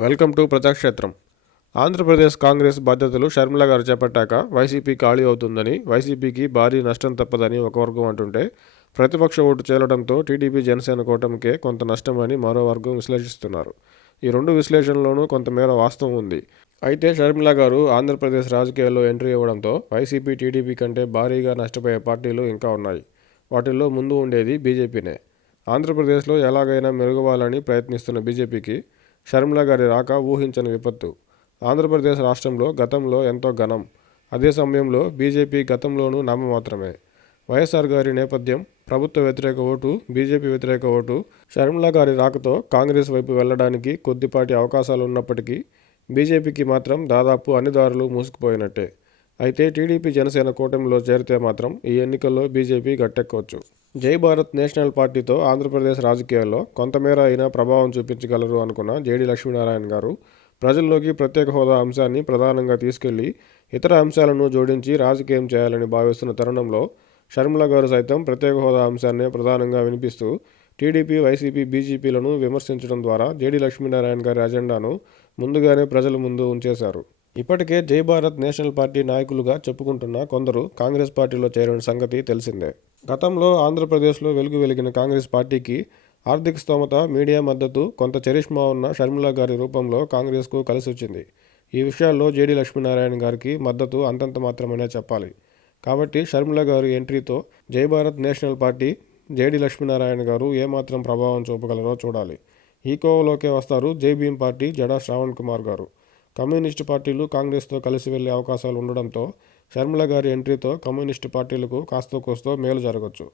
Welcome to ప్రజాక్షేత్రం. ఆంధ్రప్రదేశ్ కాంగ్రెస్ బాధ్యతలు షర్మిల గారు చేపట్టాక వైసీపీ ఖాళీ అవుతుందని వైసీపీకి భారీ నష్టం తప్పదని ఒక వర్గం అంటుంటే ప్రతిపక్ష ఓటు చేరడంతో టీడీపీ జనసేన కూటమికే కొంత నష్టమని మరో వర్గం విశ్లేషిస్తున్నారు. ఈ రెండు విశ్లేషణలోనూ కొంతమేర వాస్తవం ఉంది. అయితే షర్మిల గారు ఆంధ్రప్రదేశ్ రాజకీయాల్లో ఎంట్రీ ఇవ్వడంతో వైసీపీ టీడీపీ కంటే భారీగా నష్టపోయే పార్టీలు ఇంకా ఉన్నాయి. వాటిల్లో ముందు ఉండేది బీజేపీనే. ఆంధ్రప్రదేశ్లో ఎలాగైనా మెరుగువాలని ప్రయత్నిస్తున్న బీజేపీకి షర్మిల గారి రాక ఊహించని విపత్తు. ఆంధ్రప్రదేశ్ రాష్ట్రంలో గతంలో ఎంతో ఘనం. అదే సమయంలో బీజేపీ గతంలోనూ నామమాత్రమే. వైఎస్ఆర్ గారి నేపథ్యం ప్రభుత్వ వ్యతిరేక ఓటు బీజేపీ వ్యతిరేక ఓటు షర్మిల గారి రాకతో కాంగ్రెస్ వైపు వెళ్ళడానికి కొద్దిపాటి అవకాశాలు ఉన్నప్పటికీ బీజేపీకి మాత్రం దాదాపు అన్ని దారులు మూసుకుపోయినట్టే. అయితే టీడీపీ జనసేన కూటమిలో చేరితే మాత్రం ఈ ఎన్నికల్లో బీజేపీ గట్టెక్కవచ్చు. జై భారత్ నేషనల్ పార్టీతో ఆంధ్రప్రదేశ్ రాజకీయాల్లో కొంతమేర అయినా ప్రభావం చూపించగలరు అనుకున్న జేడీ లక్ష్మీనారాయణ గారు ప్రజల్లోకి ప్రత్యేక హోదా అంశాన్ని ప్రధానంగా తీసుకెళ్ళి ఇతర అంశాలను జోడించి రాజకీయం చేయాలని భావిస్తున్న తరుణంలో షర్మిల గారు సైతం ప్రత్యేక హోదా అంశాన్నే ప్రధానంగా వినిపిస్తూ టీడీపీ వైసీపీ బీజేపీలను విమర్శించడం ద్వారా జేడీ లక్ష్మీనారాయణ గారి అజెండాను ముందుగానే ప్రజల ముందు ఉంచేశారు. ఇప్పటికే జై భారత్ నేషనల్ పార్టీ నాయకులుగా చెప్పుకుంటున్న కొందరు కాంగ్రెస్ పార్టీలో చేరిన సంగతి తెలిసిందే. గతంలో ఆంధ్రప్రదేశ్లో వెలుగు వెలిగిన కాంగ్రెస్ పార్టీకి ఆర్థిక స్తోమత మీడియా మద్దతు కొంత చరిష్మా ఉన్న షర్మిల గారి రూపంలో కాంగ్రెస్కు కలిసి వచ్చింది. ఈ విషయాల్లో జేడి లక్ష్మీనారాయణ గారికి మద్దతు అంతంత మాత్రమనే చెప్పాలి. కాబట్టి షర్మిల గారి ఎంట్రీతో Jai Bharat National Party JD Lakshminarayana garu ఏమాత్రం ప్రభావం చూపగలరో చూడాలి. ఈ కోవలోకే వస్తారు జై భీం పార్టీ జడా శ్రావణ్ కుమార్ గారు. కమ్యూనిస్టు పార్టీలు కాంగ్రెస్తో కలిసి వెళ్ళే అవకాశాలు ఉండడంతో షర్మిల గారి ఎంట్రీతో కమ్యూనిస్టు పార్టీలకు కాస్తో కోస్తో మేలు జరగొచ్చు.